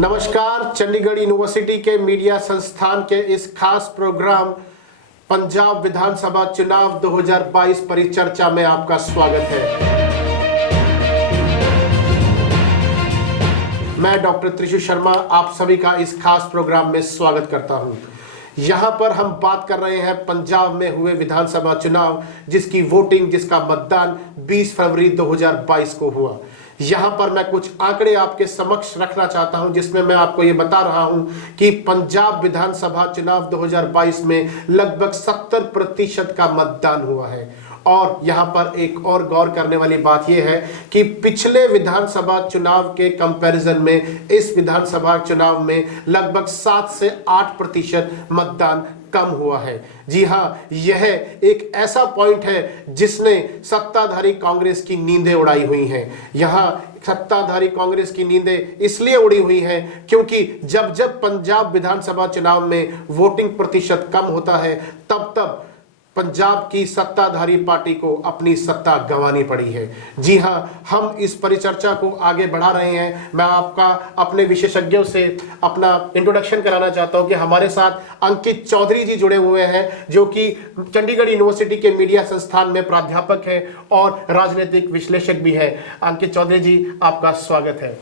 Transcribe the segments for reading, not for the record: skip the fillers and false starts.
नमस्कार। चंडीगढ़ यूनिवर्सिटी के मीडिया संस्थान के इस खास प्रोग्राम पंजाब विधानसभा चुनाव 2022 परिचर्चा में आपका स्वागत है। मैं डॉक्टर त्रिशु शर्मा आप सभी का इस खास प्रोग्राम में स्वागत करता हूं। यहां पर हम बात कर रहे हैं पंजाब में हुए विधानसभा चुनाव, जिसकी वोटिंग, जिसका मतदान 20 फरवरी 2022 को हुआ। यहां पर मैं कुछ आंकड़े आपके समक्ष रखना चाहता हूं, जिसमें मैं आपको यह बता रहा हूं कि पंजाब विधानसभा चुनाव 2022 में लगभग 70% का मतदान हुआ है। और यहां पर एक और गौर करने वाली बात यह है कि पिछले विधानसभा चुनाव के कंपैरिजन में इस विधानसभा चुनाव में लगभग 7 से 8% मतदान कम हुआ है। जी हां, यह एक ऐसा पॉइंट है जिसने सत्ताधारी कांग्रेस की नींदें उड़ाई हुई हैं। यहां सत्ताधारी कांग्रेस की नींदें इसलिए उड़ी हुई हैं क्योंकि जब जब पंजाब विधानसभा चुनाव में वोटिंग प्रतिशत कम होता है, तब तब पंजाब की सत्ताधारी पार्टी को अपनी सत्ता गंवानी पड़ी है। जी हां, हम इस परिचर्चा को आगे बढ़ा रहे हैं। मैं आपका अपने विशेषज्ञों से अपना इंट्रोडक्शन कराना चाहता हूं कि हमारे साथ अंकित चौधरी जी जुड़े हुए हैं, जो कि चंडीगढ़ यूनिवर्सिटी के मीडिया संस्थान में प्राध्यापक हैं और राजनीतिक विश्लेषक भी है। अंकित चौधरी जी, आपका स्वागत है।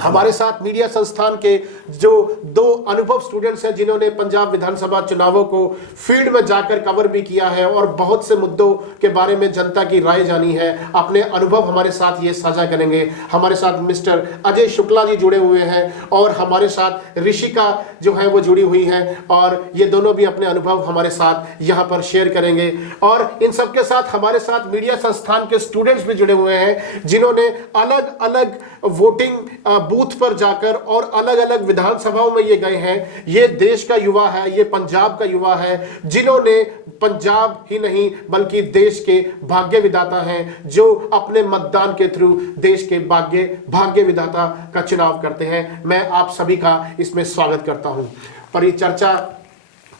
हमारे साथ मीडिया संस्थान के जो 2 अनुभव स्टूडेंट्स हैं, जिन्होंने पंजाब विधानसभा चुनावों को फील्ड में जाकर कवर भी किया है और बहुत से मुद्दों के बारे में जनता की राय जानी है, अपने अनुभव हमारे साथ ये साझा करेंगे। हमारे साथ मिस्टर अजय शुक्ला जी जुड़े हुए हैं और हमारे साथ ऋषिका जो है वो जुड़ी हुई है, और ये दोनों भी अपने अनुभव हमारे साथ यहाँ पर शेयर करेंगे। और इन सबके साथ हमारे साथ मीडिया संस्थान के स्टूडेंट्स भी जुड़े हुए हैं, जिन्होंने अलग अलग वोटिंग बूथ पर जाकर और अलग अलग विधानसभाओं में ये गए हैं। ये देश का युवा है, ये पंजाब का युवा है, जिन्होंने पंजाब ही नहीं बल्कि देश के भाग्य विधाता हैं, जो अपने मतदान के थ्रू देश के भाग्य विधाता का चुनाव करते हैं। मैं आप सभी का इसमें स्वागत करता हूं। परिचर्चा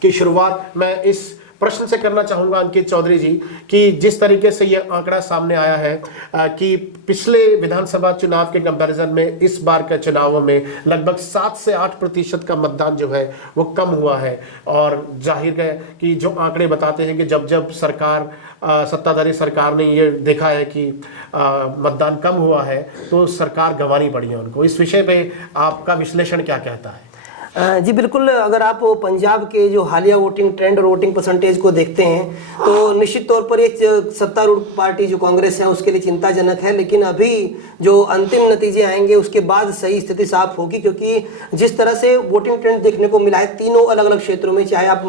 की शुरुआत मैं इस प्रश्न से करना चाहूंगा अंकित चौधरी जी, कि जिस तरीके से यह आंकड़ा सामने आया है कि पिछले विधानसभा चुनाव के कंपैरिजन में इस बार के चुनावों में लगभग 7 से 8% का मतदान जो है वो कम हुआ है। और जाहिर है कि जो आंकड़े बताते हैं कि जब जब सरकार सत्ताधारी सरकार ने ये देखा है कि मतदान कम हुआ है, तो सरकार गंवानी पड़ी है उनको। इस विषय पे आपका विश्लेषण क्या कहता है? जी बिल्कुल, अगर आप पंजाब के जो हालिया वोटिंग ट्रेंड और वोटिंग परसेंटेज को देखते हैं तो निश्चित तौर पर एक सत्तारूढ़ पार्टी जो कांग्रेस है उसके लिए चिंताजनक है। लेकिन अभी जो अंतिम नतीजे आएंगे उसके बाद सही स्थिति साफ होगी, क्योंकि जिस तरह से वोटिंग ट्रेंड देखने को मिला है तीनों अलग अलग क्षेत्रों में, चाहे आप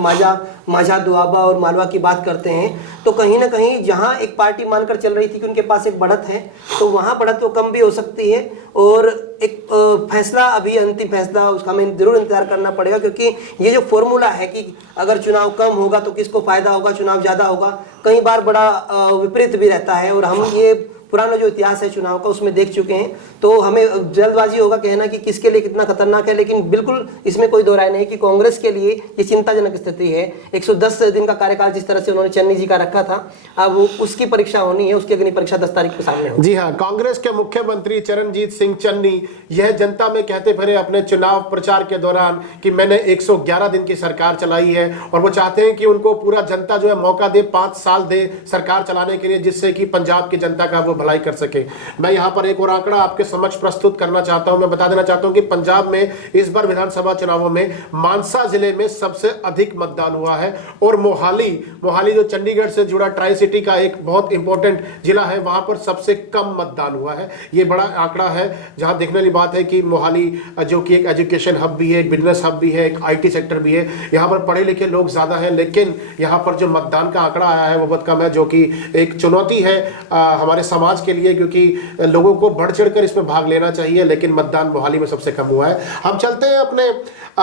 माझा दोआबा और मालवा की बात करते हैं, तो कहीं ना कहीं जहाँ एक पार्टी मानकर चल रही थी कि उनके पास एक बढ़त है, तो वहाँ बढ़त तो कम भी हो सकती है। और एक फैसला, अभी अंतिम फैसला उसका हमें जरूर इंतजार करना पड़ेगा, क्योंकि ये जो फॉर्मूला है कि अगर चुनाव कम होगा तो किसको फायदा होगा, चुनाव ज्यादा होगा, कई बार बड़ा विपरीत भी रहता है। और हम ये पुराना जो इतिहास है चुनाव का उसमें देख चुके हैं, तो हमें जल्दबाजी होगा कहना कि किसके लिए कितना खतरनाक है। लेकिन बिल्कुल इसमें कोई दो राय नहीं कि कांग्रेस के लिए ये चिंताजनक स्थिति है। 110 दिन का कार्यकाल जिस तरह से उन्होंने चन्नी जी का रखा था, अब उसकी परीक्षा होनी है, उसकी अग्नि परीक्षा 10 तारीख को सामने होगी। जी हाँ, कांग्रेस के मुख्यमंत्री चरणजीत सिंह चन्नी यह जनता में कहते फिरे अपने चुनाव प्रचार के दौरान कि मैंने 111 दिन की सरकार चलाई है, और वो चाहते हैं कि उनको पूरा जनता जो है मौका दे, 5 साल दे सरकार चलाने के लिए, जिससे कि पंजाब की जनता का वो भलाई कर सके। मैं यहां पर एक और आंकड़ा आपके समक्ष प्रस्तुत करना चाहता हूं। मैं बता देना चाहता हूं कि पंजाब में इस बार विधानसभा चुनावों में मानसा जिले में सबसे अधिक मतदान हुआ है, और मोहाली जो चंडीगढ़ से जुड़ा ट्राई सिटी का एक बहुत इंपॉर्टेंट जिला है, वहां पर सबसे कम मतदान हुआ है। यह बड़ा आंकड़ा है, जहां देखने वाली बात है कि मोहाली जो कि एक एजुकेशन हब भी है, एक बिजनेस हब भी है, एक IT सेक्टर भी है, यहां पर पढ़े लिखे लोग ज्यादा है, लेकिन यहां पर जो मतदान का आंकड़ा आया है वो बहुत कम है, जो कि एक चुनौती है हमारे समाज के लिए, क्योंकि लोगों को बढ़ चढ़कर इसमें भाग लेना चाहिए, लेकिन मतदान मोहाली में सबसे कम हुआ है। हम चलते हैं अपने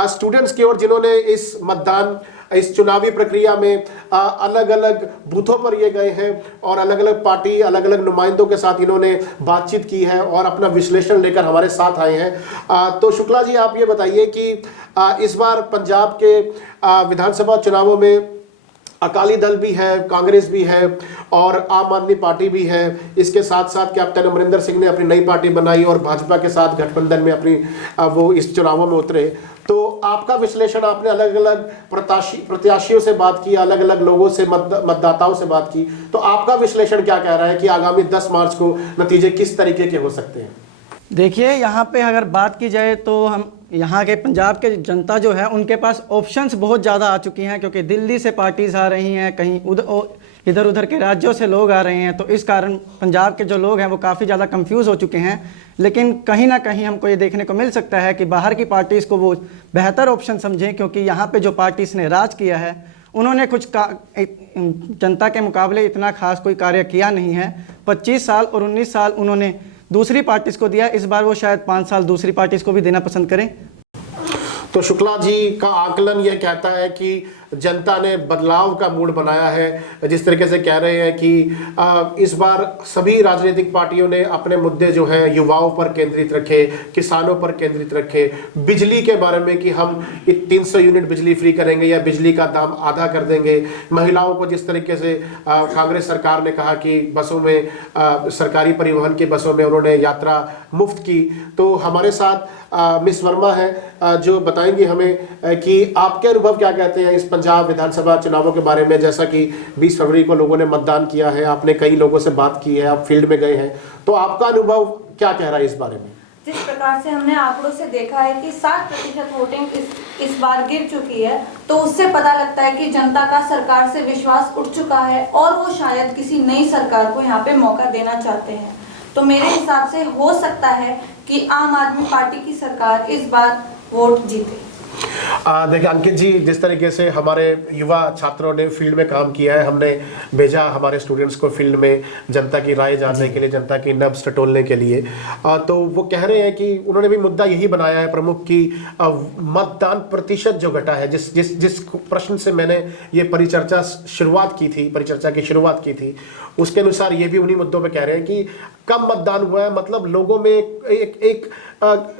स्टूडेंट्स की ओर, जिन्होंने इस चुनावी प्रक्रिया में अलग अलग बूथों पर ये गए हैं और अलग अलग पार्टी, अलग अलग नुमाइंदों के साथ इन्होंने बातचीत की है और अपना विश्लेषण लेकर हमारे साथ आए हैं। तो शुक्ला जी, आप ये बताइए कि इस बार पंजाब के विधानसभा चुनावों में अकाली दल भी है, कांग्रेस भी है और आम आदमी पार्टी भी है। इसके साथ साथ कैप्टन अमरिंदर सिंह ने अपनी नई पार्टी बनाई और भाजपा के साथ गठबंधन में अपनी वो इस चुनावों में उतरे। तो आपका विश्लेषण, आपने अलग अलग प्रत्याशियों से बात की, अलग अलग लोगों से, मतदाताओं से बात की, तो आपका विश्लेषण क्या कह रहा है कि आगामी 10 मार्च को नतीजे किस तरीके के हो सकते हैं? देखिए, यहाँ पे अगर बात की जाए तो हम यहाँ के पंजाब के जनता जो है उनके पास ऑप्शंस बहुत ज़्यादा आ चुकी हैं, क्योंकि दिल्ली से पार्टीज आ रही हैं, कहीं इधर उधर के राज्यों से लोग आ रहे हैं। तो इस कारण पंजाब के जो लोग हैं वो काफ़ी ज़्यादा कंफ्यूज हो चुके हैं। लेकिन कहीं ना कहीं हमको ये देखने को मिल सकता है कि बाहर की पार्टीज़ को वो बेहतर ऑप्शन समझें, क्योंकि यहाँ पे जो पार्टीज़ ने राज किया है उन्होंने कुछ जनता के मुकाबले इतना खास कोई कार्य किया नहीं है। 25 साल और 19 साल उन्होंने दूसरी पार्टीज़ को दिया, इस बार वो शायद 5 साल दूसरी पार्टीज़ को भी देना पसंद करें। तो शुक्ला जी का आकलन यह कहता है कि जनता ने बदलाव का मूड बनाया है। जिस तरीके से कह रहे हैं कि इस बार सभी राजनीतिक पार्टियों ने अपने मुद्दे जो है युवाओं पर केंद्रित रखे, किसानों पर केंद्रित रखे, बिजली के बारे में कि हम 300 यूनिट बिजली फ्री करेंगे या बिजली का दाम आधा कर देंगे। महिलाओं को जिस तरीके से कांग्रेस सरकार ने कहा कि बसों में, सरकारी परिवहन की बसों में उन्होंने यात्रा मुफ्त की। तो हमारे साथ मिस वर्मा है जो बताएंगी हमें कि आपके अनुभव क्या कहते हैं इस पंजाब विधानसभा चुनावों के बारे में। जैसा कि 20 फरवरी को लोगों ने मतदान किया है, आपने कई लोगों से बात की है, आप फील्ड में गए हैं, तो आपका अनुभव क्या कह रहा है इस बारे में? जिस प्रकार से हमने आंकड़ों से देखा है कि 60% वोटिंग इस बार गिर चुकी है, तो उससे पता लगता है कि जनता का सरकार से विश्वास उठ चुका है और वो शायद किसी नई सरकार को यहाँ पे मौका देना चाहते हैं। तो मेरे हिसाब से हो सकता है कि आम आदमी पार्टी की सरकार इस बार वोट जीते। देखिए अंकित जी, जिस तरीके से हमारे युवा छात्रों ने फील्ड में काम किया है, हमने भेजा हमारे स्टूडेंट्स को फील्ड में जनता की राय जानने के लिए, जनता की नब्ज टटोलने के लिए। तो वो कह रहे हैं कि उन्होंने भी मुद्दा यही बनाया है प्रमुख की मतदान प्रतिशत जो घटा है। जिस प्रश्न से मैंने ये परिचर्चा की शुरुआत की थी, उसके अनुसार ये भी उन्हीं मुद्दों पे कह रहे हैं कि कम मतदान हुआ है, मतलब लोगों में एक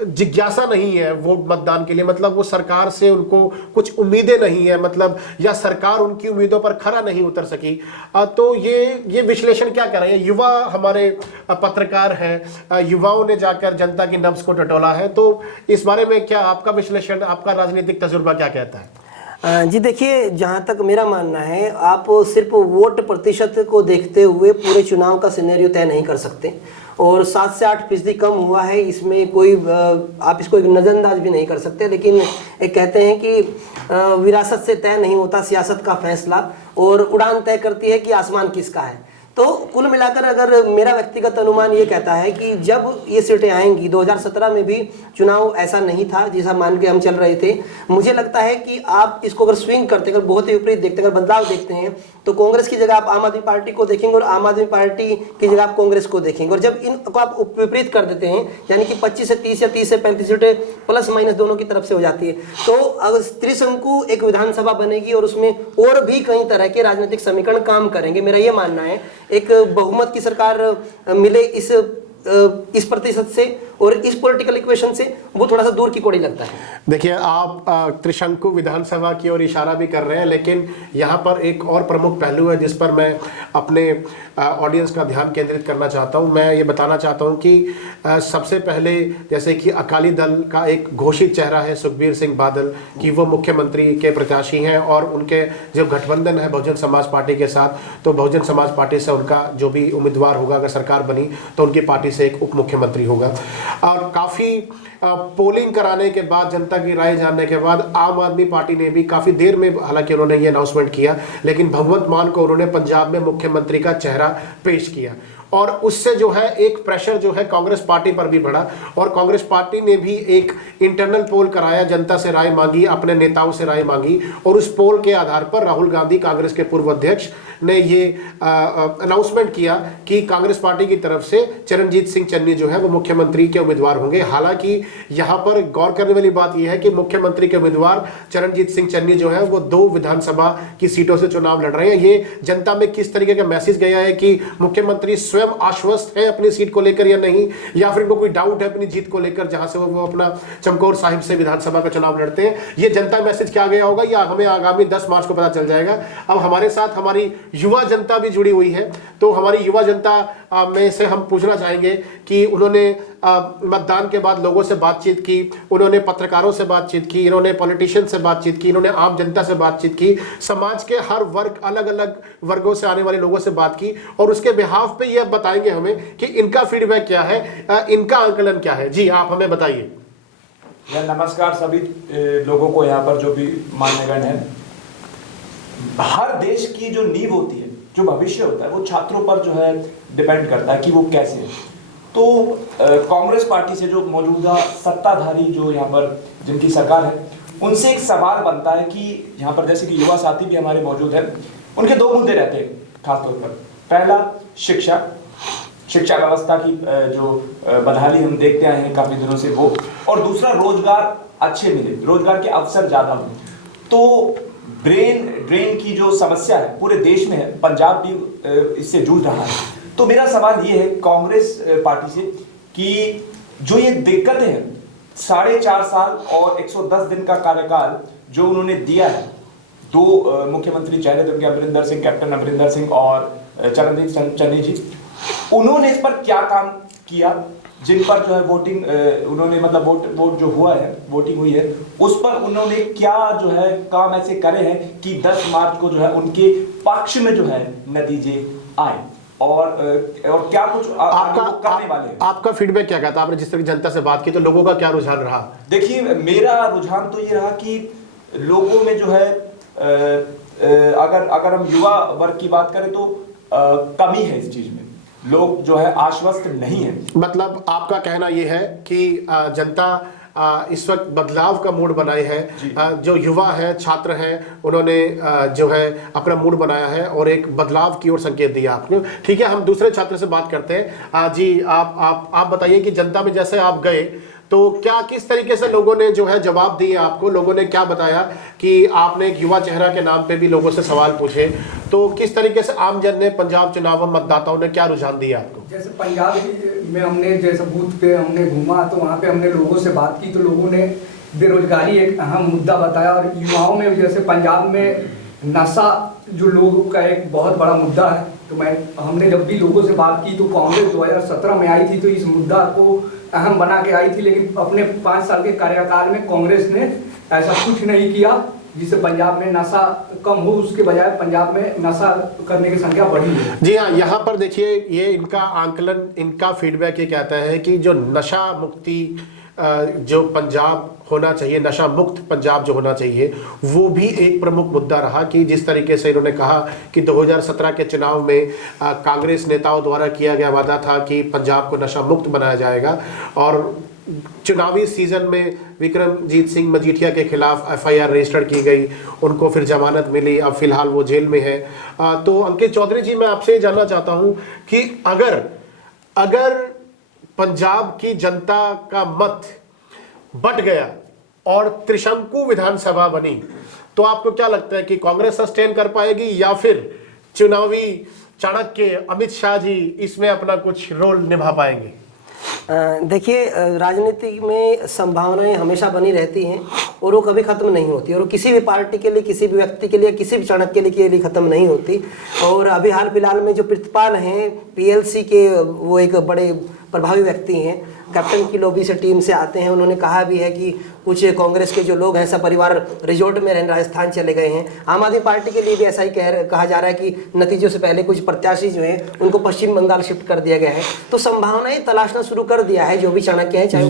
जिज्ञासा नहीं है वोट मतदान के लिए, मतलब वो सरकार से उनको कुछ उम्मीदें नहीं है, मतलब या सरकार उनकी उम्मीदों पर खरा नहीं उतर सकी। तो ये विश्लेषण क्या कर रहे हैं? युवा हमारे पत्रकार हैं, युवाओं ने जाकर जनता की नब्ज को टटोला है, तो इस बारे में क्या आपका विश्लेषण, आपका राजनीतिक तजुर्बा क्या कहता है? जी देखिए, जहाँ तक मेरा मानना है, आप सिर्फ वोट प्रतिशत को देखते हुए पूरे चुनाव का सिनेरियो तय नहीं कर सकते। और 7 से 8% कम हुआ है, इसमें कोई आप इसको एक नज़रअंदाज भी नहीं कर सकते। लेकिन एक कहते हैं कि विरासत से तय नहीं होता सियासत का फैसला, और उड़ान तय करती है कि आसमान किसका है। तो कुल मिलाकर अगर मेरा व्यक्तिगत अनुमान ये कहता है कि जब ये सीटें आएंगी, 2017 में भी चुनाव ऐसा नहीं था जैसा मान के हम चल रहे थे। मुझे लगता है कि आप इसको अगर स्विंग करते, अगर बहुत ही विपरीत देखते हैं, अगर बदलाव देखते हैं, तो कांग्रेस की जगह आप आम आदमी पार्टी को देखेंगे और आम आदमी पार्टी की जगह आप कांग्रेस को देखेंगे। और जब इनको आप विपरीत कर देते हैं, यानी कि 25 से 30 या 30 से 35 सीटें प्लस माइनस दोनों की तरफ से हो जाती है, तो अगर त्रिशंकु एक विधानसभा बनेगी और उसमें और भी कई तरह के राजनीतिक समीकरण काम करेंगे। मेरा ये मानना है एक बहुमत की सरकार मिले इस प्रतिशत से और इस पॉलिटिकल इक्वेशन से, वो थोड़ा सा दूर की कौड़ी लगता है। देखिए, आप त्रिशंकु विधानसभा की ओर इशारा भी कर रहे हैं, लेकिन यहाँ पर एक और प्रमुख पहलू है जिस पर मैं अपने ऑडियंस का ध्यान केंद्रित करना चाहता हूँ। मैं ये बताना चाहता हूँ कि सबसे पहले जैसे कि अकाली दल का एक घोषित चेहरा है सुखबीर सिंह बादल, कि वो मुख्यमंत्री के प्रत्याशी हैं, और उनके जो गठबंधन है बहुजन समाज पार्टी के साथ, तो बहुजन समाज पार्टी से उनका जो भी उम्मीदवार होगा, अगर सरकार बनी तो उनकी पार्टी से एक उप मुख्यमंत्री होगा। और काफ़ी पोलिंग कराने के बाद, जनता की राय जानने के बाद, आम आदमी पार्टी ने भी काफ़ी देर में, हालांकि उन्होंने ये अनाउंसमेंट किया, लेकिन भगवंत मान को उन्होंने पंजाब में मुख्यमंत्री का चेहरा पेश किया। और उससे जो है एक प्रेशर जो है कांग्रेस पार्टी पर भी बढ़ा, और कांग्रेस पार्टी ने भी एक इंटरनल पोल कराया, जनता से राय मांगी, अपने नेताओं से राय मांगी, और उस पोल के आधार पर राहुल गांधी, कांग्रेस के पूर्व अध्यक्ष, ने ये अनाउंसमेंट किया कि कांग्रेस पार्टी की तरफ से चरणजीत सिंह चन्नी जो है वो मुख्यमंत्री के उम्मीदवार होंगे। हालांकि यहाँ पर गौर करने वाली बात यह है कि मुख्यमंत्री के उम्मीदवार चरणजीत सिंह चन्नी जो है वो 2 विधानसभा की सीटों से चुनाव लड़ रहे हैं। ये जनता में किस तरीके का मैसेज गया है कि मुख्यमंत्री स्वयं स्वयं आश्वस्त है अपनी सीट को लेकर या नहीं, या फिर इनको कोई डाउट है अपनी जीत को लेकर जहां से वो अपना चमकौर साहिब से विधानसभा का चुनाव लड़ते हैं। ये जनता मैसेज क्या गया होगा या हमें आगामी 10 मार्च को पता चल जाएगा। अब हमारे साथ हमारी युवा जनता भी जुड़ी हुई है, तो हमारी युवा जनता में से हम पूछना चाहेंगे कि उन्होंने मतदान के बाद लोगों से बातचीत की, उन्होंने पत्रकारों से बातचीत की, इन्होंने पॉलिटिशियन से बातचीत की, इन्होंने आम जनता से बातचीत की, समाज के हर वर्ग, अलग अलग वर्गों से आने वाले लोगों से बात की, और उसके बिहाफ पे ये बताएंगे हमें कि इनका फीडबैक क्या है, इनका आंकलन क्या है। जी आप हमें बताइए। नमस्कार सभी लोगों को यहाँ पर जो भी मान्यगण है। हर देश की जो नींव होती है, जो भविष्य होता है, वो छात्रों पर जो है डिपेंड करता है कि वो कैसे है। तो कांग्रेस पार्टी से जो मौजूदा सत्ताधारी जो यहाँ पर जिनकी सरकार है, उनसे एक सवाल बनता है कि यहाँ पर जैसे कि युवा साथी भी हमारे मौजूद है, उनके दो मुद्दे रहते हैं खासतौर पर। पहला शिक्षा व्यवस्था की जो बदहाली हम देखते आए हैं काफी दिनों से वो, और दूसरा रोजगार अच्छे मिले, रोजगार के अवसर ज्यादा हो। तो ब्रेन ड्रेन की जो समस्या है पूरे देश में है, पंजाब भी इससे जूझ रहा है। तो मेरा सवाल ये है कांग्रेस पार्टी से कि जो ये दिक्कतें हैं, 4.5 साल और 110 दिन का कार्यकाल जो उन्होंने दिया है, दो मुख्यमंत्री चयनित उनके अमरिंदर सिंह, कैप्टन अमरिंदर सिंह और चरणदीप चन्नी जी, उन्होंने इस पर क्या काम किया, जिन पर जो है वोटिंग उन्होंने मतलब वोट जो हुआ है, वोटिंग हुई है, उस पर उन्होंने क्या जो है काम ऐसे करे हैं कि 10 मार्च को जो है उनके पक्ष में जो है नतीजे आए, और क्या कुछ करने वाले हैं। आपका फीडबैक क्या कहता है? आपने जिस तरह की जनता से बात की तो लोगों का क्या रुझान रहा? देखिए मेरा रुझान तो ये रहा कि लोगों में जो है अगर हम युवा वर्ग की बात करें तो कमी है इस चीज में, लोग जो है आश्वस्त नहीं है। मतलब आपका कहना यह है कि जनता इस वक्त बदलाव का मूड बनाए है, जो युवा है, छात्र हैं, उन्होंने जो है अपना मूड बनाया है और एक बदलाव की ओर संकेत दिया आपने। ठीक है, हम दूसरे छात्र से बात करते हैं। जी आप बताइए कि जनता में जैसे आप गए तो क्या किस तरीके से लोगों ने जो है जवाब दिए आपको, लोगों ने क्या बताया कि आपने एक युवा चेहरा के नाम पे भी लोगों से सवाल पूछे, तो किस तरीके से आम जन ने, पंजाब चुनाव मतदाताओं ने क्या रुझान दिया आपको? जैसे पंजाब में हमने जैसे बूथ पे हमने घूमा तो वहाँ पे हमने लोगों से बात की, तो लोगों ने बेरोजगारी एक अहम मुद्दा बताया, और युवाओं में जैसे पंजाब में नशा जो लोगों का एक बहुत बड़ा मुद्दा है। तो हमने जब भी लोगों से बात की तो कांग्रेस 2017 में आई थी तो इस मुद्दा को अहम बना के आई थी, लेकिन अपने 5 साल के कार्यकाल में कांग्रेस ने ऐसा कुछ नहीं किया जिससे पंजाब में नशा कम हो, उसके बजाय पंजाब में नशा करने की संख्या बढ़ी है। जी हाँ, यहाँ पर देखिए ये इनका आंकलन, इनका फीडबैक ये कहता है कि जो नशा मुक्ति जो पंजाब होना चाहिए, नशा मुक्त पंजाब जो होना चाहिए, वो भी एक प्रमुख मुद्दा रहा। कि जिस तरीके से इन्होंने कहा कि 2017 के चुनाव में कांग्रेस नेताओं द्वारा किया गया वादा था कि पंजाब को नशा मुक्त बनाया जाएगा, और चुनावी सीजन में विक्रमजीत सिंह मजीठिया के खिलाफ FIR रजिस्टर की गई, उनको फिर जमानत मिली, अब फिलहाल वो जेल में है। तो अंकित चौधरी जी, मैं आपसे जानना चाहता हूँ कि अगर पंजाब की जनता का मत बट गया और त्रिशंकु विधानसभा बनी तो आपको क्या लगता है कि कांग्रेस सस्टेन कर पाएगी या फिर चुनावी चाणक्य अमित शाह जी इसमें अपना कुछ रोल निभा पाएंगे? देखिए, राजनीति में संभावनाएं हमेशा बनी रहती हैं और वो कभी खत्म नहीं होती, और किसी भी पार्टी के लिए, किसी भी व्यक्ति के लिए, किसी भी चाणक्य के लिए खत्म नहीं होती। और अभी हाल फिलहाल में जो प्रितपाल हैं PLC के, वो एक बड़े प्रभावी व्यक्ति हैं, कैप्टन की लॉबी से टीम से आते हैं। उन्होंने कहा भी है कि कुछ कांग्रेस के जो लोग हैं सब परिवार रिजॉर्ट में रहने राजस्थान चले गए हैं। आम आदमी पार्टी के लिए भी ऐसा ही कहा जा रहा है कि नतीजों से पहले कुछ प्रत्याशी जो हैं उनको पश्चिम बंगाल शिफ्ट कर दिया गया है। तो संभावनाएं तलाशना शुरू कर दिया है जो भी चाणक्य है, चाहे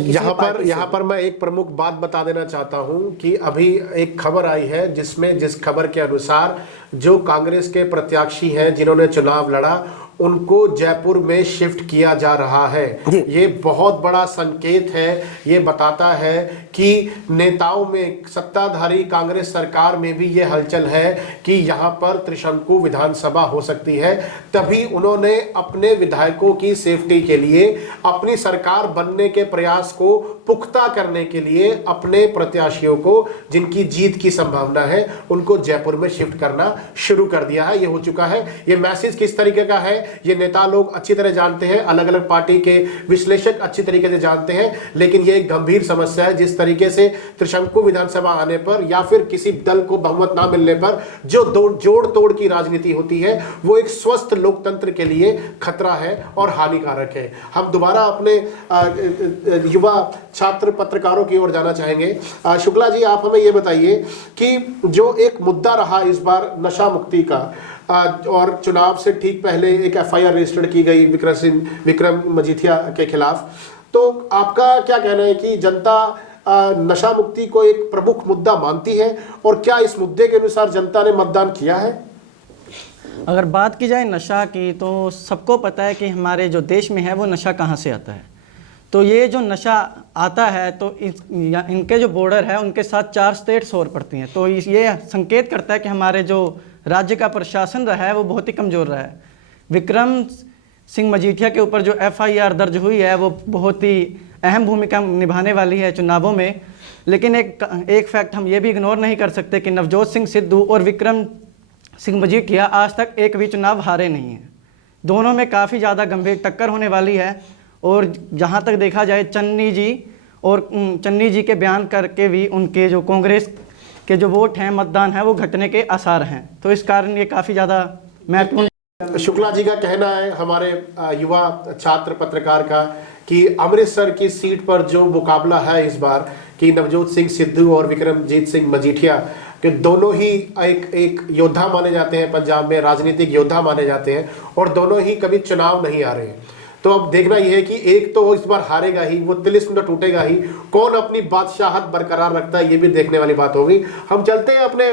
यहाँ पर मैं एक प्रमुख बात बता देना चाहता हूँ कि अभी एक खबर आई है जिस खबर के अनुसार जो कांग्रेस के प्रत्याशी हैं जिन्होंने चुनाव लड़ा उनको जयपुर में शिफ्ट किया जा रहा है। ये बहुत बड़ा संकेत है, ये बताता है कि नेताओं में, सत्ताधारी कांग्रेस सरकार में भी ये हलचल है कि यहाँ पर त्रिशंकु विधानसभा हो सकती है। तभी उन्होंने अपने विधायकों की सेफ्टी के लिए, अपनी सरकार बनने के प्रयास को पुख्ता करने के लिए अपने प्रत्याशियों को, जिनकी जीत की संभावना है, उनको जयपुर में शिफ्ट करना शुरू कर दिया है। ये हो चुका है। ये मैसेज किस तरीके का है ये नेता लोग अच्छी तरह जानते हैं, अलग अलग पार्टी के विश्लेषक अच्छी तरीके से जानते हैं, लेकिन ये एक गंभीर समस्या है। जिस तरीके से त्रिशंकु विधानसभा आने पर या फिर किसी दल को बहुमत ना मिलने पर जो जोड़ तोड़ की राजनीति होती है, वो एक स्वस्थ लोकतंत्र के लिए खतरा है और हानिकारक है। हम दोबारा अपने युवा छात्र पत्रकारों की ओर जाना चाहेंगे। शुक्ला जी, आप हमें ये बताइए कि जो एक मुद्दा रहा इस बार नशा मुक्ति का, और चुनाव से ठीक पहले एक एफआईआर रजिस्टर्ड की गई विक्रम मजीठिया के खिलाफ, तो आपका क्या कहना है कि जनता नशा मुक्ति को एक प्रमुख मुद्दा मानती है, और क्या इस मुद्दे के अनुसार जनता ने मतदान किया है? अगर बात की जाए नशा की, तो सबको पता है कि हमारे जो देश में है वो नशा कहाँ से आता है। तो ये जो नशा आता है तो इनके जो बॉर्डर है उनके साथ 4 स्टेट्स और पड़ती हैं। तो ये संकेत करता है कि हमारे जो राज्य का प्रशासन रहा है वो बहुत ही कमज़ोर रहा है। विक्रम सिंह मजीठिया के ऊपर जो एफआईआर दर्ज हुई है वो बहुत ही अहम भूमिका निभाने वाली है चुनावों में। लेकिन एक फैक्ट हम ये भी इग्नोर नहीं कर सकते कि नवजोत सिंह सिद्धू और विक्रम सिंह मजीठिया आज तक एक भी चुनाव हारे नहीं हैं। दोनों में काफ़ी ज़्यादा गंभीर टक्कर होने वाली है। और जहाँ तक देखा जाए चन्नी जी के बयान करके भी उनके जो कांग्रेस के जो वोट हैं, मतदान है, वो घटने के आसार हैं। तो इस कारण ये काफ़ी ज़्यादा महत्वपूर्ण। शुक्ला जी का कहना है, हमारे युवा छात्र पत्रकार का, कि अमृतसर की सीट पर जो मुकाबला है इस बार, कि नवजोत सिंह सिद्धू और विक्रमजीत सिंह मजीठिया कि दोनों ही एक योद्धा माने जाते हैं, पंजाब में राजनीतिक योद्धा माने जाते हैं, और दोनों ही कभी चुनाव नहीं हारे हैं। तो अब देखना यह है कि एक तो इस बार हारेगा ही, वो तिलिस्म तो टूटेगा ही, कौन अपनी बादशाहत बरकरार रखता है ये भी देखने वाली बात होगी। हम चलते हैं अपने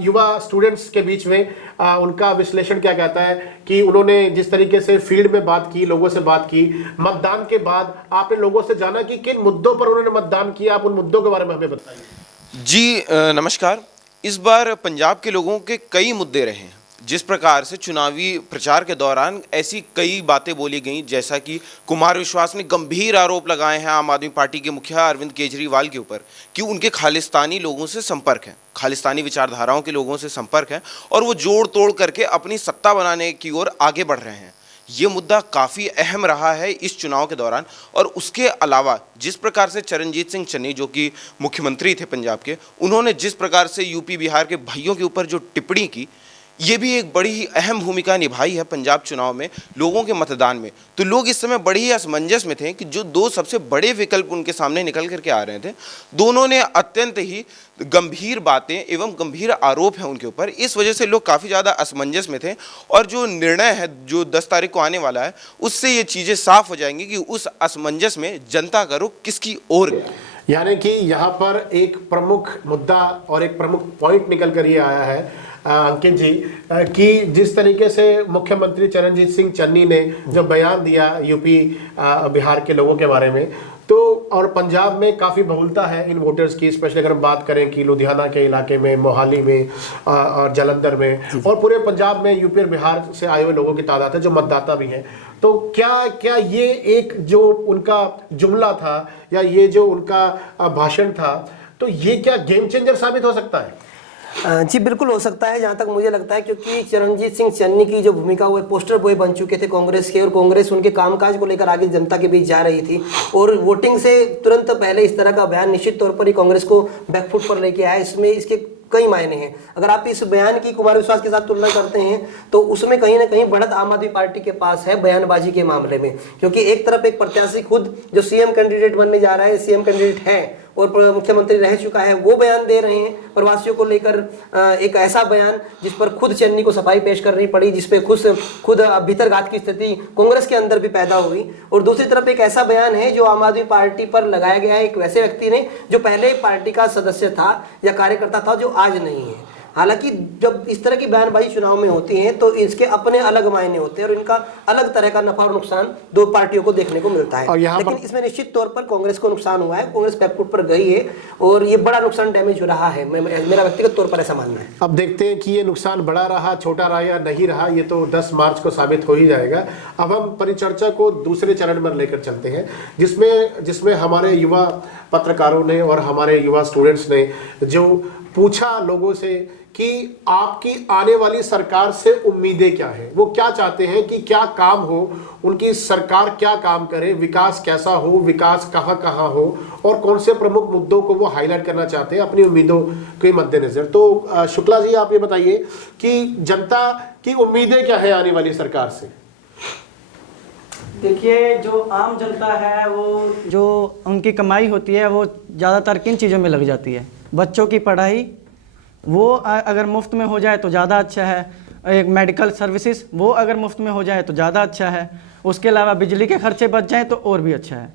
युवा स्टूडेंट्स के बीच में, उनका विश्लेषण क्या कहता है कि उन्होंने जिस तरीके से फील्ड में बात की, लोगों से बात की, मतदान के बाद आपने लोगों से जाना कि किन मुद्दों पर उन्होंने मतदान किया, आप उन मुद्दों के बारे में हमें बताइए। जी नमस्कार। इस बार पंजाब के लोगों के कई मुद्दे रहे हैं। जिस प्रकार से चुनावी प्रचार के दौरान ऐसी कई बातें बोली गई, जैसा कि कुमार विश्वास ने गंभीर आरोप लगाए हैं आम आदमी पार्टी के मुखिया अरविंद केजरीवाल के ऊपर कि उनके खालिस्तानी लोगों से संपर्क है, खालिस्तानी विचारधाराओं के लोगों से संपर्क है, और वो जोड़ तोड़ करके अपनी सत्ता बनाने की ओर आगे बढ़ रहे हैं। ये मुद्दा काफ़ी अहम रहा है इस चुनाव के दौरान। और उसके अलावा जिस प्रकार से चरणजीत सिंह चन्नी, जो कि मुख्यमंत्री थे पंजाब के, उन्होंने जिस प्रकार से यूपी बिहार के भाइयों के ऊपर जो टिप्पणी की, ये भी एक बड़ी ही अहम भूमिका निभाई है पंजाब चुनाव में लोगों के मतदान में। तो लोग इस समय बड़ी ही असमंजस में थे कि जो 2 सबसे बड़े विकल्प उनके सामने निकल करके आ रहे थे, दोनों ने अत्यंत ही गंभीर बातें एवं गंभीर आरोप हैं उनके ऊपर। इस वजह से लोग काफ़ी ज़्यादा असमंजस में थे, और जो निर्णय है जो 10 तारीख को आने वाला है, उससे ये चीज़ें साफ हो जाएंगी कि उस असमंजस में जनता का रुख किसकी ओर। यानी कि यहाँ पर एक प्रमुख मुद्दा और एक प्रमुख पॉइंट निकल कर ये आया है अंकित जी, कि जिस तरीके से मुख्यमंत्री चरणजीत सिंह चन्नी ने जो बयान दिया यूपी बिहार के लोगों के बारे में, तो और पंजाब में काफ़ी बहुलता है इन वोटर्स की, स्पेशली अगर हम बात करें कि लुधियाना के इलाके में, मोहाली में और जालंधर में, और पूरे पंजाब में यूपी और बिहार से आए हुए लोगों की तादाद है जो मतदाता भी हैं। तो क्या ये एक जो उनका जुमला था या ये जो उनका भाषण था, तो ये क्या गेम चेंजर साबित हो सकता है? जी बिल्कुल हो सकता है, जहाँ तक मुझे लगता है, क्योंकि चरणजीत सिंह चन्नी की जो भूमिका, वो पोस्टर बॉय बन चुके थे कांग्रेस के, और कांग्रेस उनके कामकाज को लेकर आगे जनता के बीच जा रही थी, और वोटिंग से तुरंत पहले इस तरह का बयान निश्चित तौर पर ही कांग्रेस को बैकफुट पर लेके आया। इसमें इसके कई मायने हैं। अगर आप इस बयान की कुमार विश्वास के साथ तुलना करते हैं तो उसमें कहीं ना कहीं बढ़त आम आदमी पार्टी के पास है बयानबाजी के मामले में, क्योंकि एक तरफ एक प्रत्याशी खुद जो सीएम कैंडिडेट बनने जा रहा है, सीएम कैंडिडेट है और मुख्यमंत्री रह चुका है, वो बयान दे रहे हैं प्रवासियों को लेकर, एक ऐसा बयान जिस पर खुद चन्नी को सफाई पेश करनी पड़ी, जिसपे खुद भीतरघात की स्थिति कांग्रेस के अंदर भी पैदा हुई। और दूसरी तरफ एक ऐसा बयान है जो आम आदमी पार्टी पर लगाया गया है एक वैसे व्यक्ति ने जो पहले पार्टी का सदस्य था या कार्यकर्ता था, जो आज नहीं है। हालांकि जब इस तरह की बयानबाजी चुनाव में होती है तो इसके अपने अलग मायने होते हैं और इनका अलग तरह का नफा और नुकसान दो पार्टियों को देखने को मिलता और है। यहाँ लेकिन पर इसमें निश्चित तौर पर कांग्रेस को नुकसान हुआ है, कांग्रेस बैकफुट पर गई है और ये बड़ा नुकसान डैमेज हो रहा है, मेरा व्यक्तिगत तौर पर ऐसा मानना है। अब देखते हैं कि ये नुकसान बड़ा रहा, छोटा रहा या नहीं रहा, ये तो 10 मार्च को साबित हो ही जाएगा। अब हम परिचर्चा को दूसरे चरण में लेकर चलते हैं, जिसमें हमारे युवा पत्रकारों ने और हमारे युवा स्टूडेंट्स ने जो पूछा लोगों से कि आपकी आने वाली सरकार से उम्मीदें क्या है, वो क्या चाहते हैं कि क्या काम हो, उनकी सरकार क्या काम करे, विकास कैसा हो, विकास कहाँ कहाँ हो और कौन से प्रमुख मुद्दों को वो हाईलाइट करना चाहते हैं अपनी उम्मीदों के मद्देनजर। तो शुक्ला जी, आप ये बताइए कि जनता की उम्मीदें क्या है आने वाली सरकार से? देखिए, जो आम जनता है वो जो उनकी कमाई होती है वो ज़्यादातर किन चीज़ों में लग जाती है? बच्चों की पढ़ाई वो अगर मुफ्त में हो जाए तो ज़्यादा अच्छा है, एक मेडिकल सर्विसेज वो अगर मुफ्त में हो जाए तो ज़्यादा अच्छा है, उसके अलावा बिजली के खर्चे बच जाएं तो और भी अच्छा है।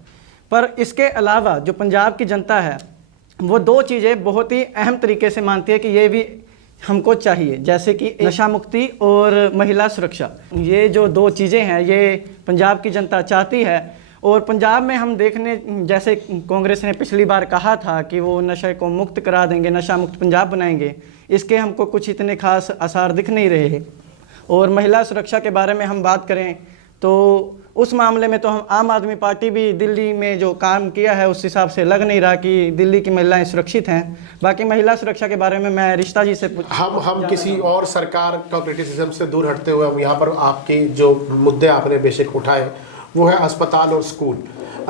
पर इसके अलावा जो पंजाब की जनता है वो दो चीज़ें बहुत ही अहम तरीके से मानती है कि ये भी हमको चाहिए, जैसे कि नशा मुक्ति और महिला सुरक्षा। ये जो दो चीज़ें हैं ये पंजाब की जनता चाहती है। और पंजाब में हम देखने, जैसे कांग्रेस ने पिछली बार कहा था कि वो नशे को मुक्त करा देंगे, नशा मुक्त पंजाब बनाएंगे, इसके हमको कुछ इतने खास आसार दिख नहीं रहे। और महिला सुरक्षा के बारे में हम बात करें तो उस मामले में तो हम आम आदमी पार्टी भी दिल्ली में जो काम किया है उस हिसाब से लग नहीं रहा कि दिल्ली की महिलाएं सुरक्षित हैं। बाकी महिला सुरक्षा के बारे में मैं रिश्ता जी से हम किसी और सरकार का क्रिटिसिज्म से दूर हटते हुए हम यहाँ पर आपके जो मुद्दे आपने बेशक उठाए वो है अस्पताल और स्कूल,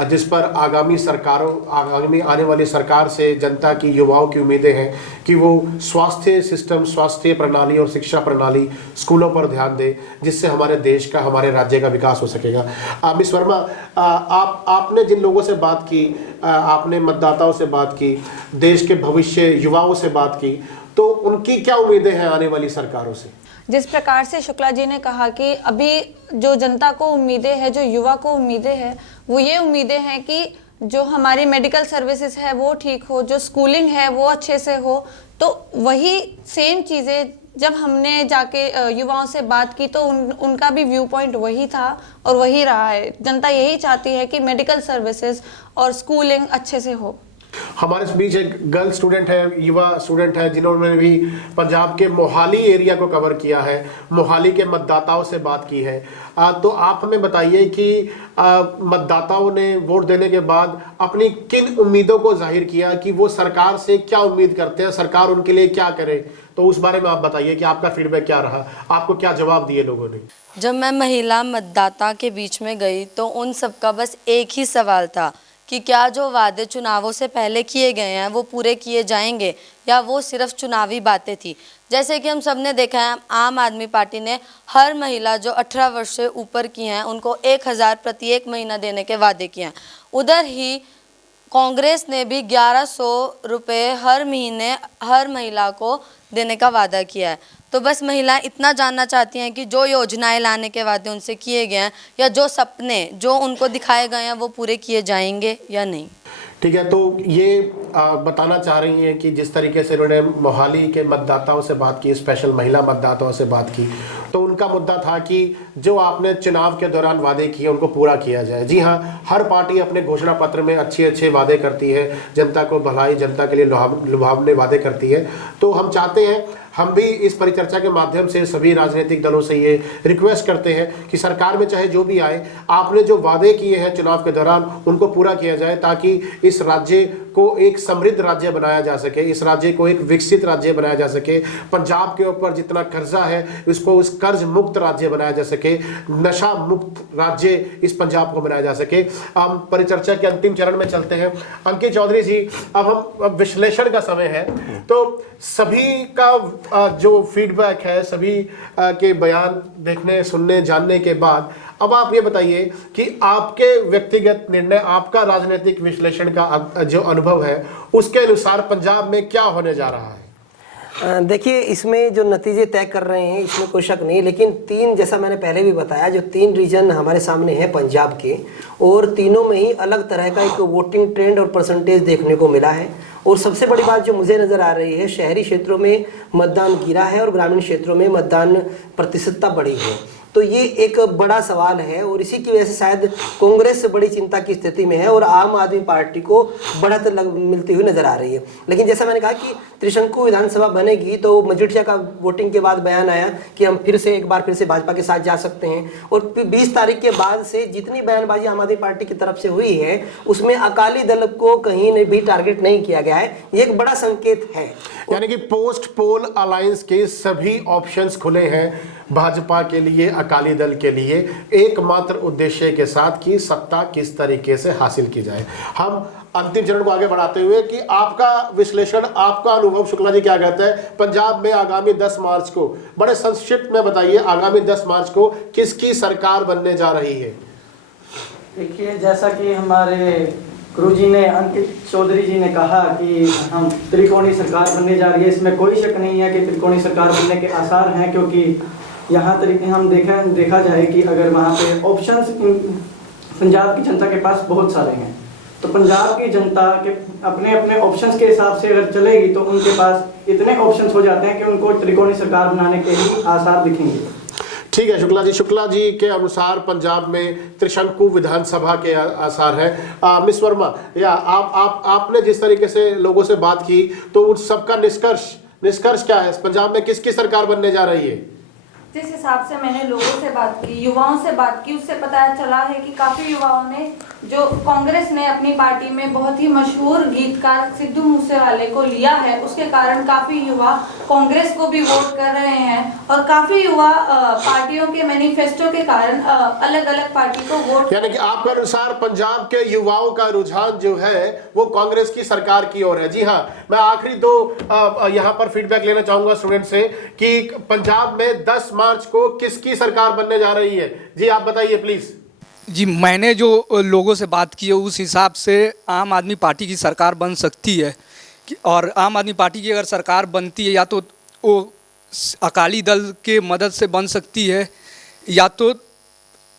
जिस पर आगामी आने वाली सरकार से जनता की, युवाओं की उम्मीदें हैं कि वो स्वास्थ्य सिस्टम, स्वास्थ्य प्रणाली और शिक्षा प्रणाली, स्कूलों पर ध्यान दे, जिससे हमारे देश का, हमारे राज्य का विकास हो सकेगा। मिस वर्मा, आपने जिन लोगों से बात की, आपने मतदाताओं से बात की, देश के भविष्य युवाओं से बात की, तो उनकी क्या उम्मीदें हैं आने वाली सरकारों से? जिस प्रकार से शुक्ला जी ने कहा कि अभी जो जनता को उम्मीदें हैं, जो युवा को उम्मीदें हैं, वो ये उम्मीदें हैं कि जो हमारी मेडिकल सर्विसेज है वो ठीक हो, जो स्कूलिंग है वो अच्छे से हो। तो वही सेम चीज़ें जब हमने जाके युवाओं से बात की तो उनका भी व्यू पॉइंट वही था और वही रहा है। जनता यही चाहती है कि मेडिकल सर्विसेज और स्कूलिंग अच्छे से हो। हमारे बीच एक गर्ल स्टूडेंट है, युवा स्टूडेंट है, जिन्होंने भी पंजाब के मोहाली एरिया को कवर किया है, मोहाली के मतदाताओं से बात की है। तो आप हमें बताइए कि मतदाताओं ने वोट देने के बाद अपनी किन उम्मीदों को जाहिर किया कि वो सरकार से क्या उम्मीद करते हैं, सरकार उनके लिए क्या करे, तो उस बारे में आप बताइए कि आपका फीडबैक क्या रहा, आपको क्या जवाब दिए लोगों ने? जब मैं महिला मतदाता के बीच में गई तो उन सबका बस एक ही सवाल था कि क्या जो वादे चुनावों से पहले किए गए हैं वो पूरे किए जाएंगे या वो सिर्फ चुनावी बातें थी। जैसे कि हम सब ने देखा है, आम आदमी पार्टी ने हर महिला जो 18 वर्ष से ऊपर की हैं उनको 1000 प्रत्येक महीना देने के वादे किए हैं। उधर ही कांग्रेस ने भी 1100 रुपये हर महीने हर महिला को देने का वादा किया है। तो बस महिलाएं इतना जानना चाहती हैं कि जो योजनाएं लाने के वादे उनसे किए गए हैं या जो सपने जो उनको दिखाए गए हैं वो पूरे किए जाएंगे या नहीं। ठीक है, तो ये बताना चाह रही हैं कि जिस तरीके से उन्होंने मोहाली के मतदाताओं से बात की, स्पेशल महिला मतदाताओं से बात की, तो उनका मुद्दा था कि जो आपने चुनाव के दौरान वादे किए उनको पूरा किया जाए। जी हाँ, हर पार्टी अपने घोषणा पत्र में अच्छे वादे करती है, जनता को भलाई, जनता के लिए लुभावने वादे करती है। तो हम चाहते हैं, हम भी इस परिचर्चा के माध्यम से सभी राजनीतिक दलों से ये रिक्वेस्ट करते हैं कि सरकार में चाहे जो भी आए, आपने जो वादे किए हैं चुनाव के दौरान उनको पूरा किया जाए, ताकि इस राज्य को एक समृद्ध राज्य बनाया जा सके, इस राज्य को एक विकसित राज्य बनाया जा सके। पंजाब के ऊपर जितना कर्जा है इसको उस कर्ज मुक्त राज्य बनाया जा सके, नशा मुक्त राज्य इस पंजाब को बनाया जा सके। हम परिचर्चा के अंतिम चरण में चलते हैं। अंकित चौधरी जी, अब विश्लेषण का समय है, तो सभी का जो फीडबैक है, सभी के बयान देखने, सुनने, जानने के बाद अब आप ये बताइए कि आपके व्यक्तिगत निर्णय, आपका राजनीतिक विश्लेषण का जो अनुभव है, उसके अनुसार पंजाब में क्या होने जा रहा है? देखिए, इसमें जो नतीजे तय कर रहे हैं इसमें कोई शक नहीं, लेकिन तीन, जैसा मैंने पहले भी बताया, जो 3 रीजन हमारे सामने हैं पंजाब के, और तीनों में ही अलग तरह का एक वोटिंग ट्रेंड और परसेंटेज देखने को मिला है। और सबसे बड़ी बात जो मुझे नज़र आ रही है, शहरी क्षेत्रों में मतदान गिरा है और ग्रामीण क्षेत्रों में मतदान प्रतिशतता बढ़ी है। तो ये एक बड़ा सवाल है और इसी की वजह से शायद कांग्रेस बड़ी चिंता की स्थिति में है और आम आदमी पार्टी को बढ़त मिलती हुई नजर आ रही है। लेकिन जैसा मैंने कहा कि त्रिशंकु विधानसभा बनेगी तो मजीठिया का वोटिंग के बाद बयान आया कि हम एक बार फिर से भाजपा के साथ जा सकते हैं और 20 तारीख के बाद से जितनी बयानबाजी आम आदमी पार्टी की तरफ से हुई है उसमें अकाली दल को कहीं भी टारगेट नहीं किया गया है। ये एक बड़ा संकेत है। यानी कि पोस्ट पोल अलायंस के सभी ऑप्शंस खुले हैं भाजपा के लिए, अकाली दल के लिए, एकमात्र उद्देश्य के साथ कि सत्ता किस तरीके से हासिल की जाए। हम अंतिम चरण को आगे बढ़ाते हुए कि आपका विश्लेषण, आपका अनुभव शुक्ला जी क्या कहता है पंजाब में आगामी 10 मार्च को, बड़े संक्षिप्त में बताइए, आगामी 10 मार्च को किसकी सरकार बनने जा रही है? देखिए, जैसा कि हमारे गुरुजी ने, अंकित चौधरी जी ने कहा कि हम त्रिकोणीय सरकार बनने जा रही है, इसमें कोई शक नहीं है कि त्रिकोणीय सरकार बनने के आसार हैं, क्योंकि यहाँ तरीके हम देखा जाए कि अगर वहाँ पे ऑप्शंस पंजाब की जनता के पास बहुत सारे हैं, तो पंजाब की जनता के अपने अपने ऑप्शंस के हिसाब से अगर चलेगी तो उनके पास इतने ऑप्शंस हो जाते हैं कि उनको त्रिकोणीय सरकार बनाने के ही आसार दिखेंगे। ठीक है शुक्ला जी के अनुसार पंजाब में त्रिशंकु विधानसभा के आसार है। मिस वर्मा, या आपने जिस तरीके से लोगों से बात की तो उन सबका निष्कर्ष क्या है? पंजाब में किसकी सरकार बनने जा रही है? जिस हिसाब से मैंने लोगों से बात की, युवाओं से बात की, उससे पता चला है कि काफी युवाओं ने, जो कांग्रेस ने अपनी पार्टी में बहुत ही मशहूर गीतकार सिद्धू मूसेवाले को लिया है, उसके कारण काफी युवा कांग्रेस को भी वोट कर रहे हैं और काफी युवा पार्टियों के मैनिफेस्टो के कारण अलग अलग पार्टी को वोट। यानी कि आपके अनुसार पंजाब के युवाओं का रुझान जो है वो कांग्रेस की सरकार की ओर है। जी हाँ, मैं आखिरी दो यहाँ पर फीडबैक लेना चाहूंगा स्टूडेंट से कि पंजाब में 10 मार्च को किसकी सरकार बनने जा रही है? जी आप बताइए प्लीज। जी, मैंने जो लोगों से बात की है उस हिसाब से आम आदमी पार्टी की सरकार बन सकती है और आम आदमी पार्टी की अगर सरकार बनती है या तो वो अकाली दल के मदद से बन सकती है या तो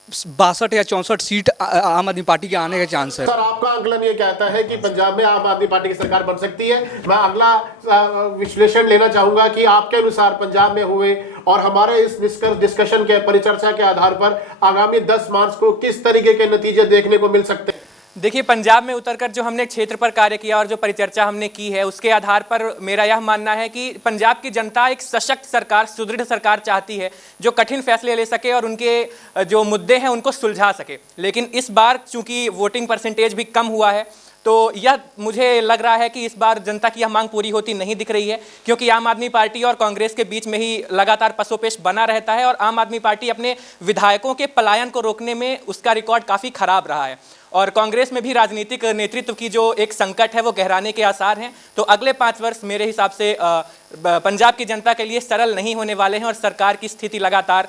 62 या 64 सीट आम आदमी पार्टी के आने के चांस है। सर, आपका आंकलन ये कहता है कि पंजाब में आम आदमी पार्टी की सरकार बन सकती है। मैं अगला विश्लेषण लेना चाहूंगा कि आपके अनुसार पंजाब में हुए और हमारे इस डिस्कशन के परिचर्चा के आधार पर आगामी 10 मार्च को किस तरीके के नतीजे देखने को मिल सकते हैं? देखिए, पंजाब में उतरकर जो हमने क्षेत्र पर कार्य किया और जो परिचर्चा हमने की है उसके आधार पर मेरा यह मानना है कि पंजाब की जनता एक सशक्त सरकार, सुदृढ़ सरकार चाहती है जो कठिन फैसले ले सके और उनके जो मुद्दे हैं उनको सुलझा सके। लेकिन इस बार चूंकि वोटिंग परसेंटेज भी कम हुआ है तो यह मुझे लग रहा है कि इस बार जनता की यह मांग पूरी होती नहीं दिख रही है, क्योंकि आम आदमी पार्टी और कांग्रेस के बीच में ही लगातार पसोपेश बना रहता है और आम आदमी पार्टी अपने विधायकों के पलायन को रोकने में उसका रिकॉर्ड काफ़ी खराब रहा है और कांग्रेस में भी राजनीतिक नेतृत्व की जो एक संकट है वो गहराने के आसार हैं। तो अगले 5 वर्ष मेरे हिसाब से पंजाब की जनता के लिए सरल नहीं होने वाले हैं और सरकार की स्थिति लगातार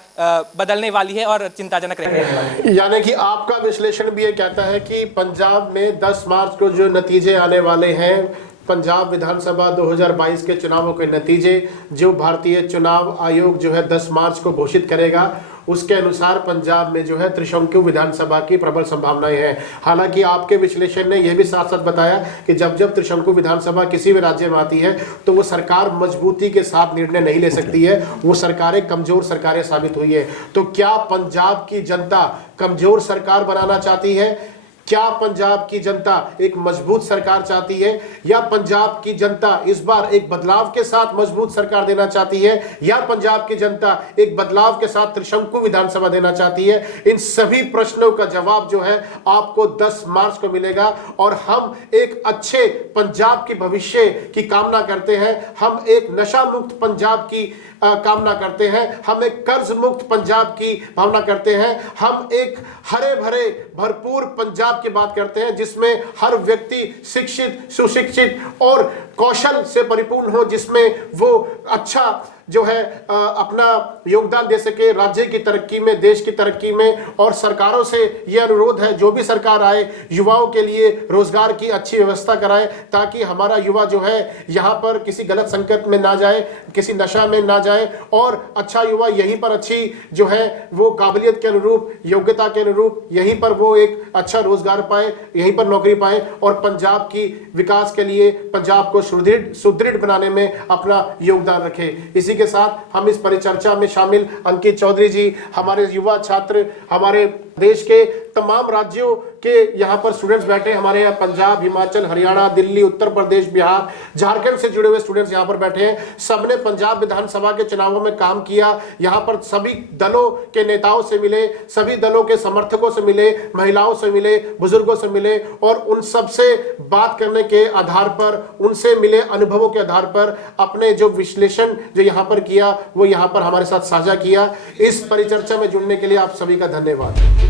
बदलने वाली है और चिंताजनक रहने वाली है। यानी कि आपका विश्लेषण भी ये कहता है कि पंजाब में 10 मार्च को जो नतीजे आने वाले हैं, पंजाब विधानसभा 2022 के चुनावों के नतीजे जो भारतीय चुनाव आयोग जो है 10 मार्च को घोषित करेगा, उसके अनुसार पंजाब में जो है त्रिशंकु विधानसभा की प्रबल संभावनाएं हैं। हालांकि आपके विश्लेषण ने यह भी साथ साथ बताया कि जब जब त्रिशंकु विधानसभा किसी भी राज्य में आती है तो वो सरकार मजबूती के साथ निर्णय नहीं ले सकती है, वो सरकारें कमजोर सरकारें साबित हुई है। तो क्या पंजाब की जनता कमजोर सरकार बनाना चाहती है? क्या पंजाब की जनता एक मजबूत सरकार चाहती है या पंजाब की जनता इस बार एक बदलाव के साथ मजबूत सरकार देना चाहती है या पंजाब की जनता एक बदलाव के साथ त्रिशंकु विधानसभा देना चाहती है? इन सभी प्रश्नों का जवाब जो है आपको 10 मार्च को मिलेगा और हम एक अच्छे पंजाब की भविष्य की कामना करते हैं, हम एक नशा मुक्त पंजाब की कामना करते हैं, हम एक कर्ज मुक्त पंजाब की भावना करते हैं, हम एक हरे भरे भरपूर पंजाब की बात करते हैं जिसमें हर व्यक्ति शिक्षित, सुशिक्षित और कौशल से परिपूर्ण हो, जिसमें वो अच्छा जो है अपना योगदान दे सके राज्य की तरक्की में, देश की तरक्की में। और सरकारों से यह अनुरोध है, जो भी सरकार आए, युवाओं के लिए रोजगार की अच्छी व्यवस्था कराए, ताकि हमारा युवा जो है यहाँ पर किसी गलत संकट में ना जाए, किसी नशा में ना जाए, और अच्छा युवा यहीं पर अच्छी जो है वो काबिलियत के अनुरूप, योग्यता के अनुरूप यहीं पर वो एक अच्छा रोजगार पाए, यहीं पर नौकरी पाए, और पंजाब की विकास के लिए पंजाब को सुदृढ़ बनाने में अपना योगदान रखे। इसी के साथ हम इस परिचर्चा में शामिल अंकित चौधरी जी, हमारे युवा छात्र, हमारे देश के तमाम राज्यों के यहाँ पर स्टूडेंट्स बैठे, हमारे यहाँ पंजाब, हिमाचल, हरियाणा, दिल्ली, उत्तर प्रदेश, बिहार, झारखंड से जुड़े हुए स्टूडेंट्स यहाँ पर बैठे हैं। सबने पंजाब विधानसभा के चुनावों में काम किया, यहाँ पर सभी दलों के नेताओं से मिले, सभी दलों के समर्थकों से मिले, महिलाओं से मिले, बुजुर्गों से मिले, और उन सब से बात करने के आधार पर, उनसे मिले अनुभवों के आधार पर अपने जो विश्लेषण जो यहाँ पर किया वो यहाँ पर हमारे साथ साझा किया। इस परिचर्चा में जुड़ने के लिए आप सभी का धन्यवाद।